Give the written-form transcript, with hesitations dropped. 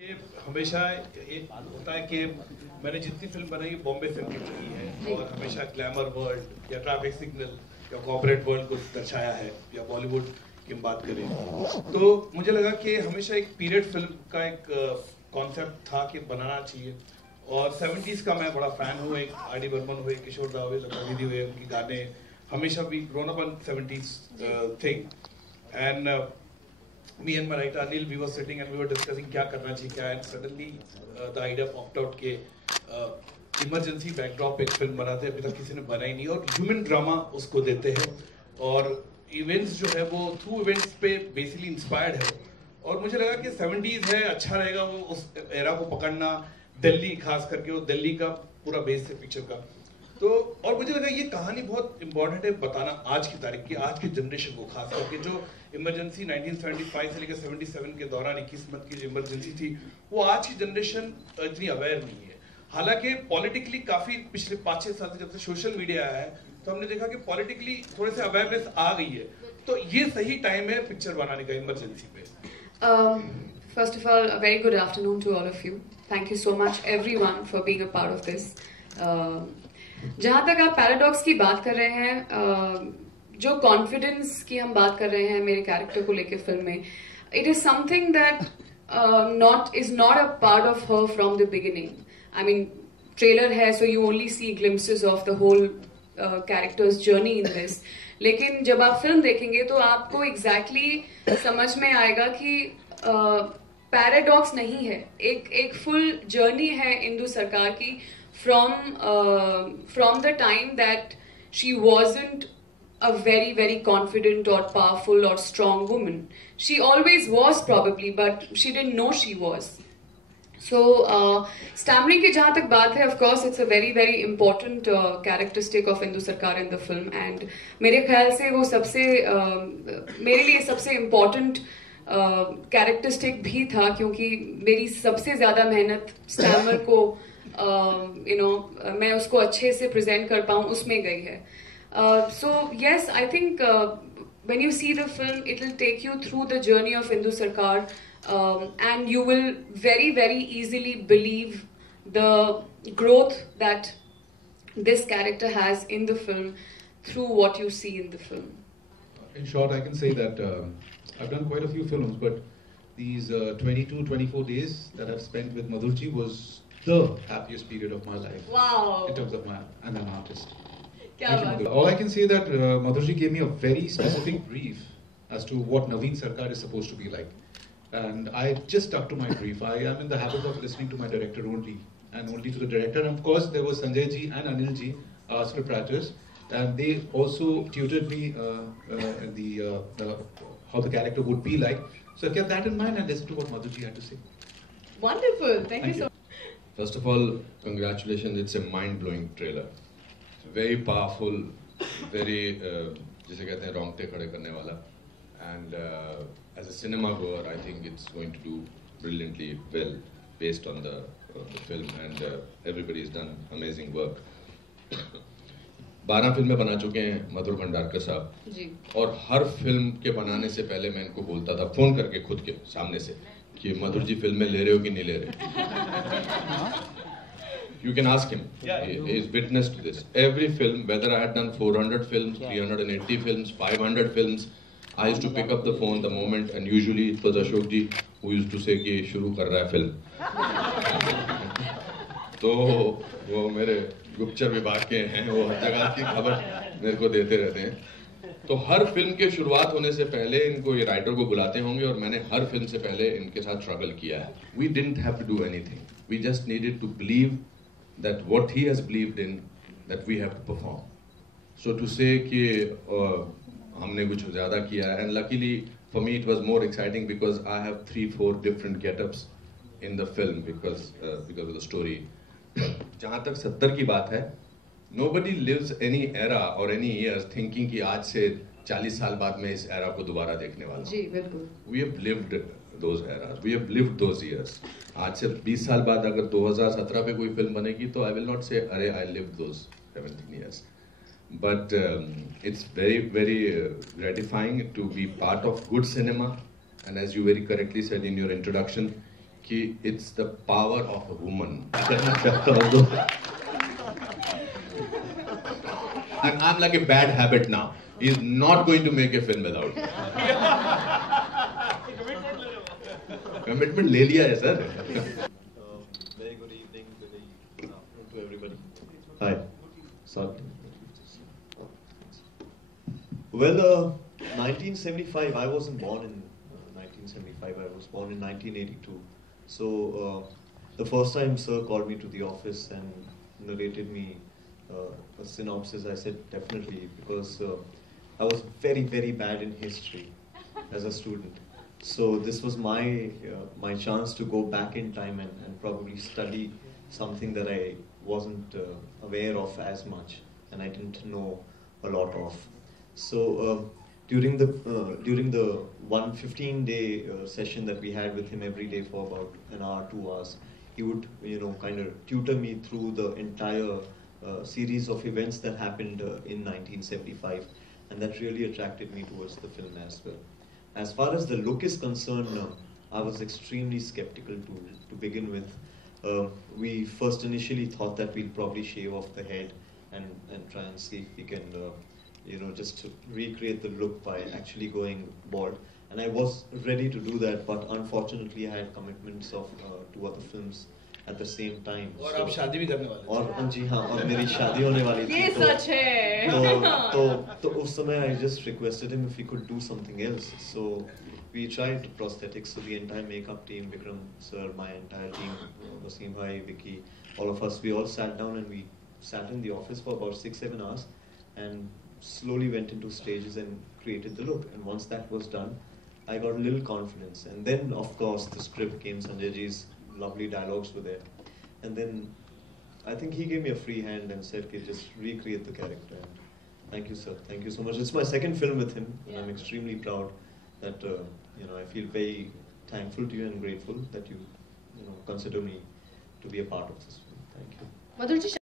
ये हमेशा एक होता है कि मैंने जितनी फिल्म बनाई है बॉम्बे फिल्म की चुकी है और हमेशा ग्लैमर वर्ल्ड या ट्रैफिक सिग्नल या कॉर्पोरेट वर्ल्ड को दर्शाया है या बॉलीवुड की हम बात करें तो मुझे लगा कि हमेशा एक पीरियड फिल्म का एक कॉन्सेप्ट था कि बनाना चाहिए और 70s का मैं बड़ा फैन हूँ। एक आर डी बर्मन हुए, किशोर दा हुए, लता दीदी हुए, उनके गाने हमेशा भी grown up on 70s thing and me and my writer Anil, we were sitting and we were discussing क्या करना चाहिए क्या, and suddenly the idea popped out के इमरजेंसी बैकड्रॉप पे एक फिल्म बनाते हैं, अभी तक किसी ने बनाई नहीं और ह्यूमन ड्रामा उसको देते हैं और इवेंट्स जो है वो थ्रू इवेंट्स पे बेसिकली इंस्पायर्ड है और मुझे लगा कि 70s है, अच्छा रहेगा वो उस एरा को पकड़ना, दिल्ली खास करके वो दिल्ली का पूरा बेस है पिक्चर का। तो और मुझे लगा ये कहानी बहुत इंपॉर्टेंट है बताना आज की तारीख की, आज की जनरेशन को, खास करके जो इमरजेंसी 1975 से लेकर 77 के दौरान 21 मंथ की जो इमरजेंसी थी वो आज की जनरेशन इतनी अवेयर नहीं है। हालांकि पॉलिटिकली काफी पिछले 5-6 साल से जब से सोशल मीडिया आया है तो हमने देखा कि पॉलिटिकली थोड़े से अवेयरनेस आ गई है, तो ये सही टाइम है पिक्चर बनाने का इमरजेंसी पे। First of all, a very good afternoon to all of you. Thank you so much everyone for being a part of this. जहाँ तक आप पैराडॉक्स की बात कर रहे हैं, जो कॉन्फिडेंस की हम बात कर रहे हैं मेरे कैरेक्टर को लेके फिल्म में, it is something that is not a part of her from the beginning. I mean trailer है so you only see glimpses of the whole character's journey in this, लेकिन जब आप फिल्म देखेंगे तो आपको एग्जैक्टली समझ में आएगा कि पैराडॉक्स नहीं है, एक फुल जर्नी है इंदु सरकार की from the time that she wasn't a very confident or powerful or strong woman. She always was probably, but she didn't know she was. So stammering की जहाँ तक बात है, of course it's a very important characteristic of Indu सरकार in the film, and मेरे ख्याल से वो सबसे मेरे लिए सबसे important characteristic भी था क्योंकि मेरी सबसे ज़्यादा मेहनत स्टैमर को मैं उसको अच्छे से प्रेजेंट कर पाऊँ उसमें गई है। So yes, I think when you see the film, it will take you through the journey of Indu Sarkar, and you will very easily believe the growth that this character has in the film through what you see in the film. In short, I can say that I've done quite a few films, but these 22-24 days that I've spent with Madhurji was the happiest period of my life. Wow! In terms of I'm an artist. Thank you, all I can say that Madhurji gave me a very specific brief as to what Naveen Sarkar is supposed to be like, and I just stuck to my brief. I am in the habit of listening to my director only, and only to the director. And of course, there was Sanjay ji and Anil ji, script writers, and they also tutored me how the character would be like. So I kept that in mind and listened to what Madhurji had to say. Wonderful. Thank you so much. First of all, congratulations, it's a mind-blowing trailer. Very powerful, very, जिसे कहते हैं रोंगटे खड़े करने वाला. And as a cinema goer, I think it's going to do brilliantly well based on the film, and everybody's done amazing work. 12 फिल्में बना चुके हैं मधुर भंडारकर साहब जी, और हर फिल्म के बनाने से पहले मैं इनको बोलता था फोन करके खुद के सामने से कि मधुर जी फिल्म में ले रहे हो कि नहीं ले रहे. You can ask him. He is witness to this. Every film, whether I had done 400 films, 380 films, 500 films, I used to pick up the phone the moment, and usually it was Ashok ji who used to say कि शुरू कर रहा है film. तो वो मेरे गुप्तचर विभाग के हैं, वो हर जगह की खबर मेरे को देते रहते हैं. तो हर फिल्म के शुरुआत होने से पहले इनको ये राइटर को बुलाते होंगे और मैंने हर फिल्म से पहले इनके साथ स्ट्रगल किया है. We didn't have to do anything. We just needed to believe that what he has believed in, that we have to perform. So to say कि हमने कुछ ज़्यादा किया है, and luckily for me it was more exciting because I have 3-4 different get-ups in the film because of the story. जहाँ तक 70 की बात है, nobody lives any era or any years thinking कि आज से 40 साल बाद मैं इस era को दोबारा देखने वाला हूँ. जी बिल्कुल. We have lived those eras, we have lived those years. आज से 20 साल बाद अगर 2017 पे कोई फिल्म बनेगी तो I will not say अरे I lived those 17 years. But it's very gratifying to be part of good cinema, and as you very correctly said in your introduction कि it's the power of a woman. कहना चाहता हूँ तो and I'm like a bad habit now. He's not going to make a film without me. Commitment ले लिया है sir. Very good evening, good afternoon to everybody. Hi. Sorry. Well, 1975, I wasn't born in 1975, I was born in 1982. So, the first time sir called me to the office and narrated me a synopsis, I said definitely, because I was very, very bad in history as a student. So this was my chance to go back in time and probably study something that I wasn't aware of as much, and I didn't know a lot of. So during the 15-day session that we had with him every day for about an hour, 2 hours, he would kind of tutor me through the entire series of events that happened in 1975, and that really attracted me towards the film as well. As far as the look is concerned, I was extremely skeptical to begin with. We first initially thought that we'd probably shave off the head and try and see if we can, just to recreate the look by actually going bald. And I was ready to do that, but unfortunately I had commitments of 2 other films at the same time. और आप शादी भी करने वाले थे। और जी हाँ, और मेरी शादी होने वाली थी। ये सच है। तो उस समय I just requested him if he could do something else. So we tried prosthetics. So the entire makeup team, Vikram sir, my entire team, Wasim bhai, Vicky, all of us, we all sat down and we sat in the office for about 6-7 hours and slowly went into stages and created the look. And once that was done, I got a little confidence. And then, of course, the script came. Sanjay ji's lovely dialogues were there. And then I think he gave me a free hand and said, okay, just recreate the character. And thank you, sir. Thank you so much. It's my second film with him, and I'm extremely proud that, I feel very thankful to you and grateful that you, consider me to be a part of this film. Thank you. Madhur ji